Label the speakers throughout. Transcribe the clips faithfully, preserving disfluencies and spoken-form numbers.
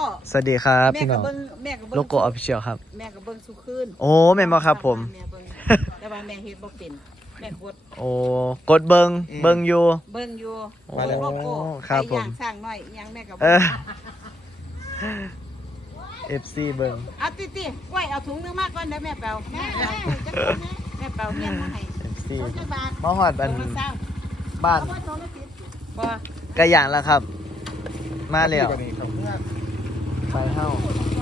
Speaker 1: สวัสดีครับพี่น้อง
Speaker 2: แม่ก็เบิ่ง
Speaker 1: โลโก้ออฟฟิเชียลครับ
Speaker 2: แม่ก็เบิ่งสุคืน
Speaker 1: โอ้แม่นบ่ครับผม
Speaker 2: แเบิ่งแต่ว่าแม่เฮ็ดบ่เป็นแม่กด
Speaker 1: โอ้กดเบิงเบิงอยู่
Speaker 2: เบิ่งอยู่
Speaker 1: โอ้
Speaker 2: เบิ่งโลโก้
Speaker 1: ครับผม
Speaker 2: ไก่ย่างสร้างน้อยอิหยังแม่ก็
Speaker 1: เอ
Speaker 2: เบิ่ง
Speaker 1: อ เอฟ ซี เบิง
Speaker 2: เอาติติกล้วยเอาถุงนึงมาก่อนเด้อแม่แปวแม่แปวแม่แปวเฮียนมาให้
Speaker 1: เอฟ ซี
Speaker 2: ถุงจักบาท
Speaker 1: มาฮอดอัน
Speaker 2: ถุงละเศร้า
Speaker 1: บ้าน
Speaker 2: เอาไว้ถุงละสิบบ่
Speaker 1: ไก่ย่างแล้วครับ มาแล้วไปเฮา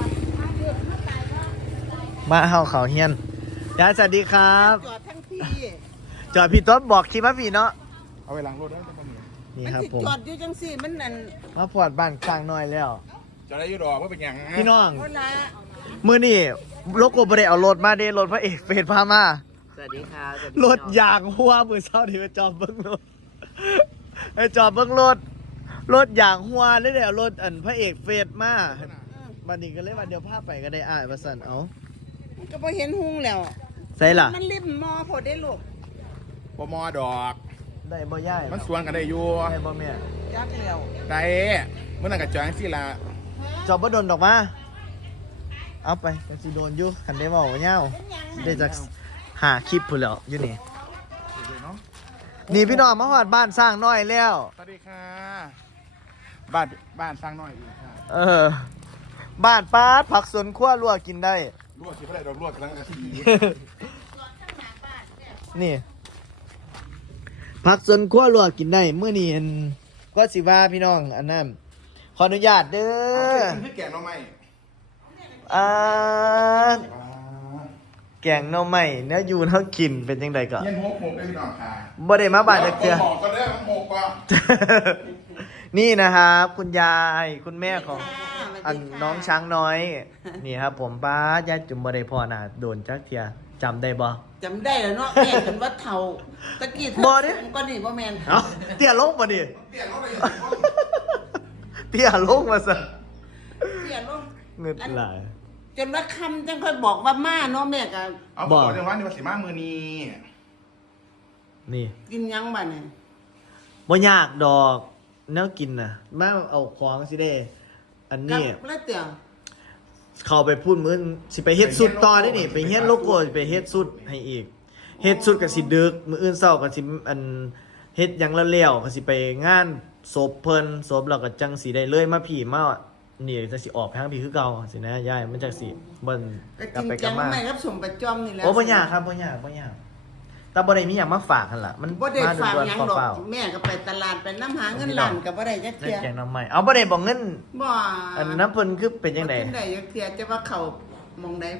Speaker 1: มาเฮาเขาเฮียนยายสวัสดีครับ
Speaker 2: จอดทั้งที
Speaker 1: จอดพี่ต้นบอกที่มาพี่เนาะ
Speaker 3: เอาไปล้างรถได้ไหม
Speaker 1: นี่
Speaker 2: มัน
Speaker 1: ครับ
Speaker 2: สิ
Speaker 1: ผม
Speaker 2: จอดอยู่จังซี่มันนั่น
Speaker 1: มาพอดบ้านกลางน้อยแล้ว
Speaker 3: จะได้ยุดอกว่าเป็นอย่าง
Speaker 1: พี่น้อง
Speaker 2: โน่นละ
Speaker 1: มื้อนี้โลโก้บ่ได้เอารถมาเด้รถพระเอกเฟซพามา
Speaker 4: สวัสดีครับ
Speaker 1: รถยางหัวมือเศร้าที่ไปจอมเบิ้งรถไปจอมเบิ้งรถรถยางหัวเลยเดี๋ยวรถอันพระเอกเฟสมาบันนี้ก็เลยว่าเดี๋ยวพาไปก็ได้อ่ายประสันเอา
Speaker 2: มันก็บ่เห็นหุงแล้ว
Speaker 1: ใส่ล่ะ
Speaker 2: มันริมมอพอได้ลูก
Speaker 3: ปมอดอก
Speaker 1: ได้บ่ย่าย
Speaker 3: มันสวนกันได้อยู่
Speaker 1: ได้บ่แม่
Speaker 2: จักแล้ว
Speaker 3: ได้เมื่อนั้นกับจอยสิละ
Speaker 1: จอบบ่โดนดอกมาเอาไปกันสิโดนอยู่คันได้เว้าเงาได้จักหาคลิปพุ่นแล้วอยู่นี่นี่พี่น้องมาฮอดบ้านสร้างน้อยแล้ว
Speaker 3: สวัสดีค่ะบ้านบ้านสร้างน้อยอีกค่ะ
Speaker 1: เออบ้านป้าดผักสวนครัวลวกกินได้
Speaker 3: ลวกสิเพื่อดอกลวกกำลังอาชีพ
Speaker 1: นี่ผักสวนครัวลวกกินได้มื้อนี้อันก็สิว่าพี่น้องอันนั้นขออนุญาตเด้อ
Speaker 3: ให้แก่น้องใหม่
Speaker 1: อ่าแกงหน่อไม้เนื้ออยู่เท่ากินเป็นจังไดก็
Speaker 3: เย็นหกหกได้พี่น้องค่ะ
Speaker 1: บ่ได้มาบ้านจักเทื่อ
Speaker 3: หกก็ได้หกกว่า
Speaker 1: นี่นะครับคุณยายคุณแม่ของอันน้องช้างน้อย นี่ครับ ผมป้ายายจุ่มบ่ได้พอน่ะโดนจักเทื่อจำได้บ่
Speaker 2: จำได้แล้วเนาะแม่กันว่าเฒ่าตะกี้เธอ
Speaker 1: บ่ดิ
Speaker 2: ก็นี่บ่แม่น
Speaker 1: เอ้าเตี้ยลงบ่ดิ
Speaker 3: เตี้ยเขาเลย
Speaker 1: เตี้ยลงมาซะ
Speaker 2: เสียลง
Speaker 1: เงินหลาย
Speaker 2: จนว่าคำจังค่อยบอกว่ามาเนาะแม่ก็
Speaker 3: เอาบอกจังหวะนี้ว่าสิมามือนี้
Speaker 1: นี่
Speaker 2: กินหยังบัดนี่
Speaker 1: บ่ยากดอกแนวกินน่ะมาเอาของสิเด้อันนี้
Speaker 2: กับแล้วเตียง
Speaker 1: เขาไปพูดมื้อสิไปเฮ็ดสุดต่อได้นี่ไปเฮ็ดโลโก้สิไปเฮ็ดสุดให้อีกเฮ็ดสุดก็สิดึกมื้ออื่นเช้าก็สิอันเฮ็ดหยังแล้วๆก็สิไปงานศพเพิ่นศพแล้วก็จังสิได้เลยมาพี่มานี่จะสิออกทางพี่คือเก่าสินะยายมันจังสิเบิ่น
Speaker 2: ก็
Speaker 1: กลับ
Speaker 2: กิน
Speaker 1: ไปก
Speaker 2: จั
Speaker 1: ลับ
Speaker 2: ง
Speaker 1: มา
Speaker 2: ไม่รับสมประจอมนี่แหละ
Speaker 1: โอ้บ่ยากครับบ่ยากบ่ยากแต่บ่ได้มีหยังมาฝากหั่นล่ะมัน
Speaker 2: บ่ได้ฝาก
Speaker 1: ด่วน
Speaker 2: หยัง
Speaker 1: ๆ
Speaker 2: ดอก
Speaker 1: เปล่า
Speaker 2: แม่ก็ไปตลาดไปน้ำหาเงินล้านก็บ่ได้จัก
Speaker 1: ๆ
Speaker 2: เที่ย
Speaker 1: แกงน้ำใหม่เอาบ่ได้บอกเงิน
Speaker 2: บ่
Speaker 1: อันน้ำเพิ่นคือเป็นจังได๋
Speaker 2: บ่ได้จักเที่ยจะว่าเขามองใดบ่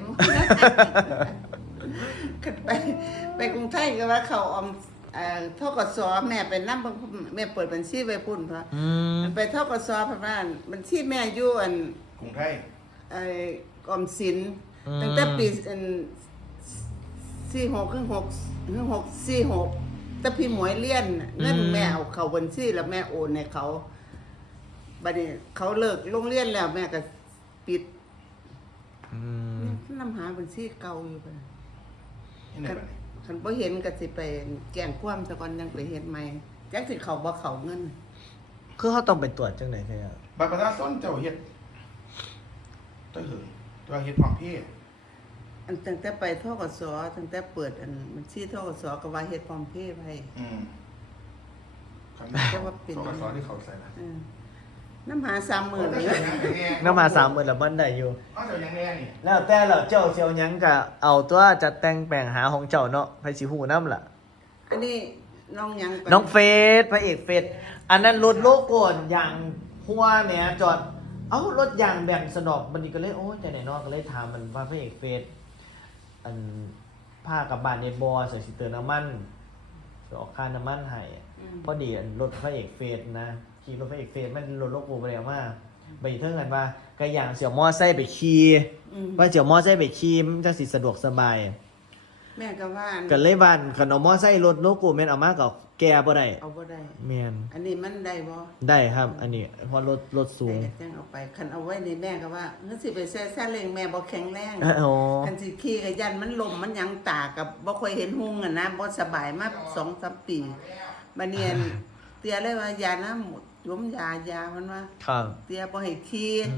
Speaker 2: ขึ้นไปไปกรุงไทยก็ว่าเขาออมเอ่อทกสแม่ไปนำแม่เปิดบัญชีไว้พุ่นพะ
Speaker 1: อืม
Speaker 2: ไปทกสพะบ้านบัญชีแม่อยู่อัน
Speaker 3: กรุงไทย
Speaker 2: ไอ้ออมสินตั้งแต่ปีอันสี่หกถึงหกถึงหกสี่หกแต่พี่หมวยเลี้ยนน่ะเงินแม่เอาเขาบัญชีแล้วแม่โอนให้เขาบัดนี้เขาเลิกโรงเรียนแล้วแม่ก็ปิด
Speaker 1: อืม
Speaker 2: นำหาบัญชีเก่าอยู่บัดนี้
Speaker 3: ที่ไหนบ้าง
Speaker 2: คันบ่เห็นก็สิไปแจ้งความซะก่อนยังไปเฮ็ดใหม่จักสิเขาบ่เขาเงิน
Speaker 1: คือเขาต้องไปตรวจจังได๋คือ
Speaker 3: บัตรประชาชนเจ้าเฮ็ดเจ้าเหิงเจ้าเฮ็ดความเพศ
Speaker 2: อันตั้งแต่ไปทกสตั้งแต่เปิดอันบัญชีทกสก็ว่าเฮ็ดพร้อมเพย์ไว้
Speaker 3: อืมคำ
Speaker 2: แต่ว่าเป็น
Speaker 3: สกสที่เขาใส่นะ
Speaker 2: เออน้ำหาสามหมื่นเลย
Speaker 1: น้ำมาสามหมื่นแล้วมันได้อยู่
Speaker 3: อ้าวเดี๋ยวยังแน่นี่
Speaker 1: แล้วแต่เราเจ้าเซียวหยังก็เอาตัวจัดแต่งแปลงหาของเจ้าเนาะไผสิฮู้นำล่ะ
Speaker 2: อันนี้น้องหยัง
Speaker 1: น้องเฟสพระเอกเฟสอันนั้นรถโลโก้อย่างหัวแหมจอด เอ้ารถยางแบ่งสนอกบันนี้ก็เลยโอ้ยใจไหนเนอกก็เลยถามมันว่าพระเอกเฟสอันผ้ากับบ้านเน็ตบอลใส่สิเตอร์น้ำมันจะออกค่าน้ำมันให้พอดีอันรถพระเอกเฟสนะขี่รถพระเอกเฟสมันรถโลโก้ไปแล้วมาไปเท่ากันว่ากระอย่างเสี่ยวมอไซค์ไปขี่ว่าเสี่ยวมอไซค์ไปขี่มันจะสิสะดวกสบาย
Speaker 2: แม่ก็ว่า
Speaker 1: กันเลยบ้านขนมมอไซค์รถโลโก้แม่นเอามาก็แก่บ่ได้
Speaker 2: เอาบ่ได้
Speaker 1: แม่น
Speaker 2: อันนี้มันได้บ่
Speaker 1: ได้ครับ อันนี้เพราะรถรถสูง
Speaker 2: ได้ก็จังเอาไปคันเอาไว้ในแม่ก็ว่าเฮาสิไปแซ่ซาเล้งแม่บ่แข็งแรง
Speaker 1: เออโอ้
Speaker 2: คันสิขี่ก็ยันมันลมมันหยังตากับบ่ค่อยเห็นหุงอ่ะนะบ่สบายมา สองสาม ปีบัดนี้อันเตียเลยว่ายาน้ำหมดยมยายามันว่า
Speaker 1: ครับ
Speaker 2: เตียบ่ให้ขี่
Speaker 1: อืม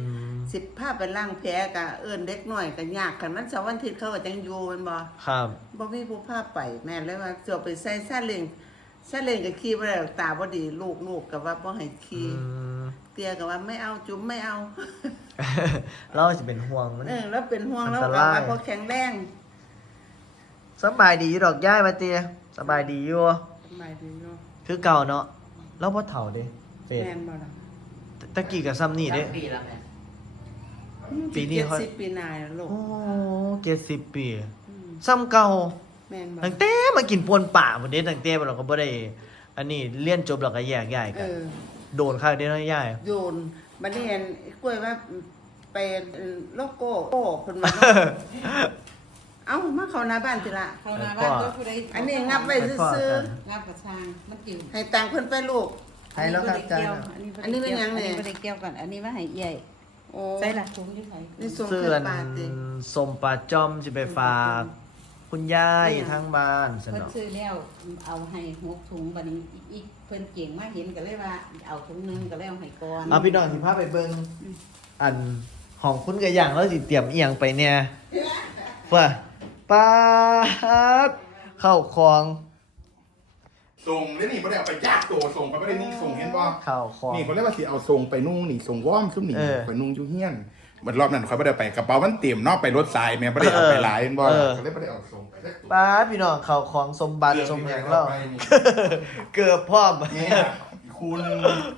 Speaker 2: สิบผ้าไปล้างแผลกะเอิ้นเด็กน้อยก็ยากกันมันเสาร์วันอาทิตย์เขาก็จังอยู่แม่นบ่
Speaker 1: ครับ
Speaker 2: บ่มีผู้พาไปแม่เลยว่าจะเอาไปใส่ซาเล้งซาเล้งก็ขี่บ่ได้หรอกตาบ่ดีลูกๆก็ว่าบ่ให้
Speaker 1: อื
Speaker 2: ขี่
Speaker 1: ม
Speaker 2: เตี้ยก็ว่าไม่เอาจุ๋มไม่เอา
Speaker 1: เราสิเป็นห่วงมัน
Speaker 2: เออแล้วเป็นห่วง
Speaker 1: อัน
Speaker 2: แล้ว
Speaker 1: ต
Speaker 2: ก็
Speaker 1: ราย
Speaker 2: ว่าบ่แข็งแรง
Speaker 1: สบายดีอยู่ดอกย่ายมาเตียสบายดีอยู่
Speaker 2: สบายดีเนาะ
Speaker 1: คือเก่าเนาะแล้วบ่เฒ่าเด้เฟซ
Speaker 2: แม่นบ่ล่ะ
Speaker 1: ตะกี้กับซ้ำนี่เด้
Speaker 4: ปีแล้วแม่
Speaker 1: ปีนี้เขา
Speaker 2: เจ็ดสิบปีนายแล้วลูก
Speaker 1: โอ้เจ็ดสิบปี
Speaker 2: อืม
Speaker 1: ซ้ำเก่า
Speaker 2: แม่นบ่
Speaker 1: ตั้งแต่มากินปวนป่าบ่เด้ตั้งแต่เราก็บ่ได้ อันนี้เรียนจบแล้วก็แยกย้าย
Speaker 2: เอ
Speaker 1: กัน
Speaker 2: อ
Speaker 1: โดนข้างเด้เนาะย่าย
Speaker 2: โยนบัดนี้เห็นกล้วยว่าไปโลโก้โก้เพิ่นมาเอ้ามาเข้าหน้าบ้านติละ
Speaker 4: เขานาบ้านก็ผู้ใด
Speaker 2: อันนี้งับไว้ซื่อ
Speaker 4: งับกระชางมันกิ่ว
Speaker 2: ๆให้ตังค์เพิ่นไปลูก
Speaker 1: ใช่แล้วครับจ้า
Speaker 2: อันนี้เป็นยังไง
Speaker 4: อันนี้ไม่ได้เกี่ยวกันอันนี้ว่าให้ใหญ่
Speaker 2: โอ้
Speaker 4: ใส่ละถุงที่ไหน
Speaker 2: นี่ส่ง
Speaker 1: เสื้
Speaker 2: ขึ้
Speaker 1: อน
Speaker 2: ปาติ
Speaker 1: สมปลาจอมสิไปฝากคุณยายทางบ้านส
Speaker 4: เพิ่น
Speaker 1: นอ
Speaker 4: ซื้อแล้วเอาให้หกถุงบัดนี้อีกเพิ่นเก่งมาเห็นก็เลยว่าเอาถุงนึงก็แล้วให้ก่อน
Speaker 1: เอาพี่น้องสิพาไปเบิ่งอันของคุณกระย่างแล้วสิเตรียมอีหยังไปเนี่ยว่าปาดเข้าคลอง
Speaker 3: ส่งแล้วนี่บ่ได้เอาไปยากตัวส่งไปบ่ได้นี่ส่งเห็นบ่
Speaker 1: เข้าคลอง
Speaker 3: นี่เขาเรียกว่าสิเอาส่งไปนุ่งนี่ส่งว้อมซุ่มนี่
Speaker 1: เออ
Speaker 3: ไปนุ่งอยู่เฮียนบัดรอบนั้นเขาบ่ได้ไปกระเป๋ามันเต็มเนอกไปรถสายแม่บ่ได้เอาไปหลายเห็นบ่
Speaker 1: เออ
Speaker 3: เขาเลยบ่ได้เอาส่งไปสักตัว
Speaker 1: ปาดพี่น้องเข้าคลองสมบัติสมหยังแล้ว
Speaker 3: ไปนี่
Speaker 1: เกือบพร้อม
Speaker 3: เนี่ยคูณ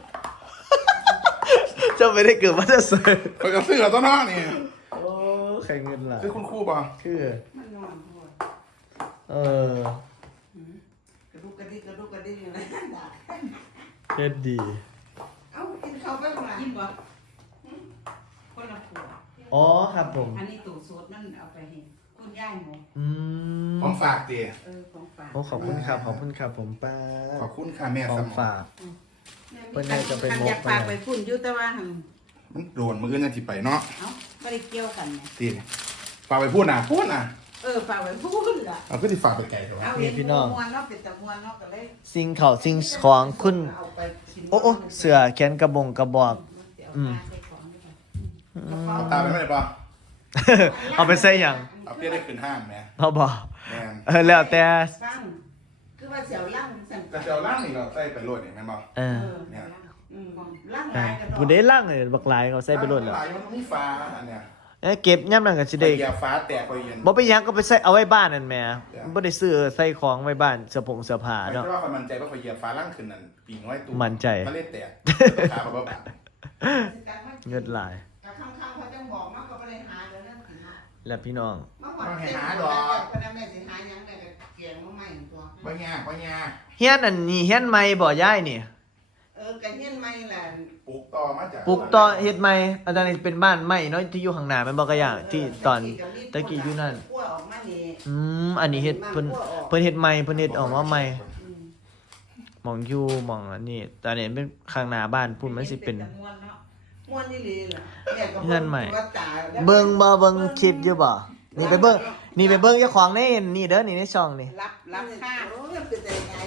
Speaker 1: เจ้าไม่ได้เกือบว่าจะเสิร์ฟ
Speaker 3: ไปกับซื้อแล้วต้นน้อนี่
Speaker 1: โอ้ใครเงินล่ะ
Speaker 3: ซื้อคุณครูป่ะ
Speaker 1: คือ
Speaker 2: มันนอนพ่อ
Speaker 1: เออก
Speaker 2: ระดุกกระดิกกระดุกกระดิกอยู่นะ
Speaker 1: เฮ็ดดี
Speaker 2: เอ้ากินข้าวไปบ่ล่ะ
Speaker 4: ยิ้มบ่คนละขวด
Speaker 1: อ๋อครับผม
Speaker 4: อันนี้ตู้สูตรมันเอาไปให้คุณยายหมู
Speaker 1: อืม
Speaker 3: ของฝากเตี๋ย
Speaker 4: เออของฝาก
Speaker 1: โอ้ขอบคุณครับขอบคุณครับผมป้า
Speaker 3: ขอบคุณค่ะแม่
Speaker 1: ขอ
Speaker 3: ส
Speaker 1: ง
Speaker 3: มอ
Speaker 1: ฝาก เพิ่นน่าจะไปมก
Speaker 2: อยากฝากไปพุ่นอยู่แต่ว่าหั่น
Speaker 3: มันโดนมือนั่นสิไปเนาะ
Speaker 4: เอ้าบ่ได้เกี่ยวกันไง
Speaker 3: ตีฝากไปพูดนะพูดนะ
Speaker 2: เออฝากไปพุ่นล่ะ
Speaker 3: เอาก็สิฝากไปไกลแต่ว่า
Speaker 4: เอาเห็นมวนเนาะเป็นตะมวนเนาะก็เลย
Speaker 1: สิ่งเขาสิ่งของคุณ
Speaker 2: เอาไปกิน
Speaker 1: โอ้โอ้เสือแขนกระบงกระบอก อืม
Speaker 3: เอาตาไปไม่ได้ป่ะ
Speaker 1: เอาไปใส่หยัง
Speaker 3: เอาเปี้ยได้ขึ้นห้ามแม่
Speaker 1: เอาบอก
Speaker 3: แม่น
Speaker 1: เออแล้วแต่
Speaker 2: ฟังคือว่าเสียวล่างสั่น
Speaker 3: แต่เจ้าล่างนี่เราใส่ไปโรดเนี่ยแม่นบ่
Speaker 1: เออ
Speaker 3: เนี่ย
Speaker 2: อืมล่างห
Speaker 1: อ่ะ
Speaker 2: ลายกระดอก
Speaker 1: ผู้ใดล่างเลยบักหลายเขาใส่ไปรถแล้ว
Speaker 3: หลายมันมีฟ้าอันเนี้ย
Speaker 1: เอ้ยเก็บย่ำนั่นก็สิ
Speaker 3: ไอ้
Speaker 1: ได้
Speaker 3: ยาฟ้าแตกไปเย็น
Speaker 1: บ่ไปหยังก็ไปใส่เอาไว้บ้านนั่นแหม่บ่ได้ซื้อใส่ของไว้บ้านเสื้อผงเสื้อผ้า
Speaker 3: ไม่
Speaker 1: เนาะ
Speaker 3: ใช่ว่าคนมั่นใจว่าพอเหยียบฟ้าล่างขึ้นนั่นปีงไว้ตู้
Speaker 1: มั่นใจ
Speaker 3: มันเลยแตกขาเขาบ่บาด
Speaker 1: เงินหลาย
Speaker 2: แต่ข้างๆเขาจังบอกเนาะก็บ่ได้หาเดี๋ยวนั้นสิเนาะ
Speaker 1: แล้วพี่น้อง
Speaker 2: มาหอดเส้นหาดอกก็ได้แม่สิหาหยังได้ก็เกียงมาใหม่ตัว
Speaker 3: บ่ยากบ่ยาก
Speaker 1: เฮียนอันนี้เฮียนใหม่บ่ย้ายนี่
Speaker 2: เออก็เฮียนใหม่แหละ
Speaker 3: ปลูกต่อมาจาก
Speaker 1: ปลูกต่อเฮ็ดใหม่อันนั้นเป็นบ้านใหม่เนาะที่อยู่ข้างหน้าแม่นบ่กะอย่างที่ตอนตะกี้อยู่นั่น
Speaker 2: ขั้วออกมานี่
Speaker 1: อืมอันนี้เฮ็ดเพิ่นเพิ่นเฮ็ดใหม่เพิ่นเฮ็ดออกมาใหม่
Speaker 2: อืม
Speaker 1: หมองอยู่หมองอันนี้ตอนนี้เป็นข้างหน้าบ้านพุ่นมันสิเป็น
Speaker 4: ตะมวนเนาะ
Speaker 2: ม่วนนี่ลีล่ะแม่ก็
Speaker 1: เฮียนใหม่
Speaker 2: ว่าตา
Speaker 1: เบิ่งบ่เบิ่งคลิปอยู่บ่นี่ไปเบิ่งนี่ไปเบิ่งเจ้าของในนี่เด้อนี่ในช่องนี่
Speaker 4: รับรับค่า
Speaker 2: โอ้ยเป็นแต่ยังไง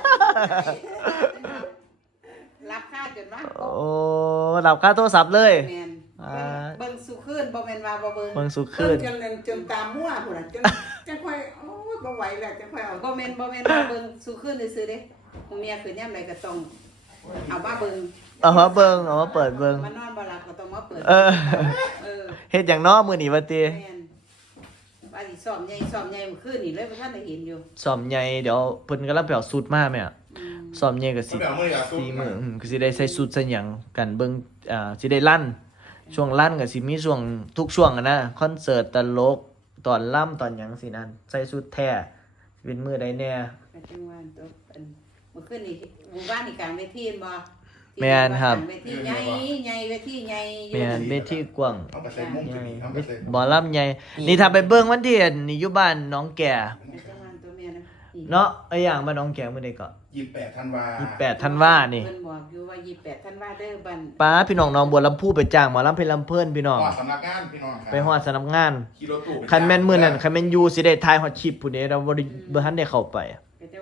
Speaker 4: รับค่าจนว่า
Speaker 1: โอ้รับค่าโทรศัพท์เลย
Speaker 4: แม่น
Speaker 1: อ่า
Speaker 4: เบิ่งสุขึ้นบ่แม่นว่าบ่เบิ่ง
Speaker 1: เบิ่งสุ
Speaker 2: ขึ้
Speaker 1: ขึ้
Speaker 2: น
Speaker 1: น
Speaker 2: จนจนตามมั่วพุ่นน่ะจนจังค่อยโอ้ยบ่ไหวแล้วจังค่อยเอา
Speaker 4: บ่แม่นบ่แม่นว่าเบิ่งสุขึ้นซื่อๆเด้มื้อเมียคืนยามใดก็ต้องเอามาเบิ่ง
Speaker 1: เอามาเบิ่งเอามาเปิดเบิ่ง
Speaker 4: มานอนบ่หลับก็ต้องมาเปิด
Speaker 1: เออ
Speaker 4: เออ
Speaker 1: เฮ็ดหยังน้อมื้อนี้ว่าติ
Speaker 4: แม่นว่าสิซ้อมใหญ่ซ้อมใหญ่มื้อคืนนี่เลยบ่ทันได้เห็นอยู่
Speaker 1: ซ้อมใหญ่เดี๋ยวเพิ่นกำลังไปเอาสูตรมาแม่
Speaker 4: อืม
Speaker 1: ซ้อมใหญ่ก็
Speaker 3: เขา
Speaker 1: สิ
Speaker 3: ไปเอามืออย่าสู้
Speaker 1: สี่มื้ออืมก็สิได้ใส่สูตรใส่หยังกันเบิ่งอ่าสิได้ลั่น ช่วงลั่นก็สิมีช่วงทุกช่วงอะนะคอนเสิร์ตตลกตอนล่ำตอนหยังสินั่นใส่สูตรแท้เป็นมื้อใดแน่
Speaker 4: ก็จังว่าตัวอันเมื่อคืนนี่หมู่บ้านนี่กลางเวทีเห็นบ่
Speaker 1: แม่นครับ
Speaker 4: กลางเวทีใหญ่ใหญ่เวทีใหญ่อยู่
Speaker 1: แม่นเวทีกว้าง
Speaker 3: เอาไปใส่มุ้ง
Speaker 1: ให
Speaker 3: ขึ้
Speaker 1: ญ่
Speaker 3: นนี่เอาไปใส่
Speaker 1: บ่ลำใหญ่นี่ถ้าไปเบิ่งวันที่อันนี่อยู่บ้านหน้องแก่
Speaker 4: เป็นจังหวัดตัวแม่นะอีก
Speaker 1: เนาะไอ้อย่างบ้านหน้องแก่มื้อใดก็
Speaker 3: ยี่สิบแปดธันวา
Speaker 1: ยี่สิบแปดธันวานี่
Speaker 4: เพิ่นบอกอยู่ว่ายี่สิบแปดธันวาเด้อบัน
Speaker 1: ป้าพี่น้องน้องบัวลำพูไปจ้างหมอลำเพชรลำเพิ่นพี่น้อง
Speaker 3: หอดสำนักงานพี่น้องครับ
Speaker 1: ไปฮอดสนามงาน
Speaker 3: ขี่รถตู้ไป
Speaker 1: คันแม่นมื้อนั้นคันแม่นอยู่สิได้ถ่ายฮอดคลิปพุ่นเด้เราบ่ได้บ่ทันได้เข้าไป
Speaker 4: ก็จะว่า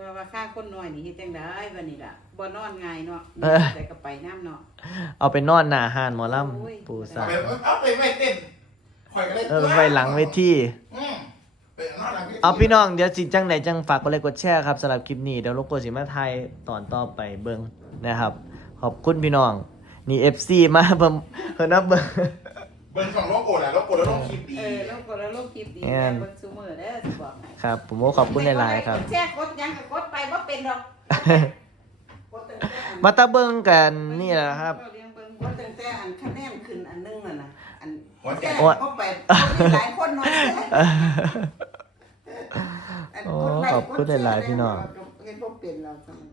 Speaker 4: ว่าว่าค่าคนน้อยนี่เฮ็ดจังได๋บัดนี้ล่ะบ่นอนง่ายเนาะแต่ก็ไปน้ำเนาะ
Speaker 1: เอาไปนอนหน้าห้านหมอล
Speaker 4: โอ้ย
Speaker 1: ำปู
Speaker 3: เอา
Speaker 1: ซา
Speaker 3: ไปเอาไปไว้เต้นข่อยก็เลย
Speaker 1: เออไปหลังเวที
Speaker 3: อืมไปนอนหลังวที
Speaker 1: เอาพี่น้องเดี๋ยวสิจังไหนจังฝากกดไลค์กดแชร์ครับสำหรับคลิปนี้เดี๋ยวรบกวนสิมาไทยตอนต่อไปเบิ่งนะครับ ขอบคุณพี่น้องนี่ เอฟ ซี มาเบิ่มเพิ่นนับเบิ่ง
Speaker 3: เบิ่งของโลโก้แหละโลโก้แล้วโลกคลิปดี
Speaker 4: เออลงกดแล้วลงคลิปดี
Speaker 1: แม่น
Speaker 4: เบิ่งซุมื้อเด้อสิบอกให้
Speaker 1: ครับ ผมก็ขอบคุณหลายๆครับ
Speaker 4: กดแชร์กดหยังก็กดไปบ่เป็นดอกกดตั้งแต่อัน
Speaker 1: มาตาเบิ่งกันนี่แหละครับ
Speaker 4: เลี้ยงเบิ่ง
Speaker 2: ว่าตั้งแต่อันคะแนนขึ้นอันนึงน่ะนะอัน
Speaker 3: หัวใจ
Speaker 2: แก้เข้าไปมีหลายคนน้อยอัน
Speaker 1: โอ้
Speaker 2: กดไลค์
Speaker 1: ขอบคุณหลายๆพี่น้อง
Speaker 2: เห็นบ่เป็นเราทำไม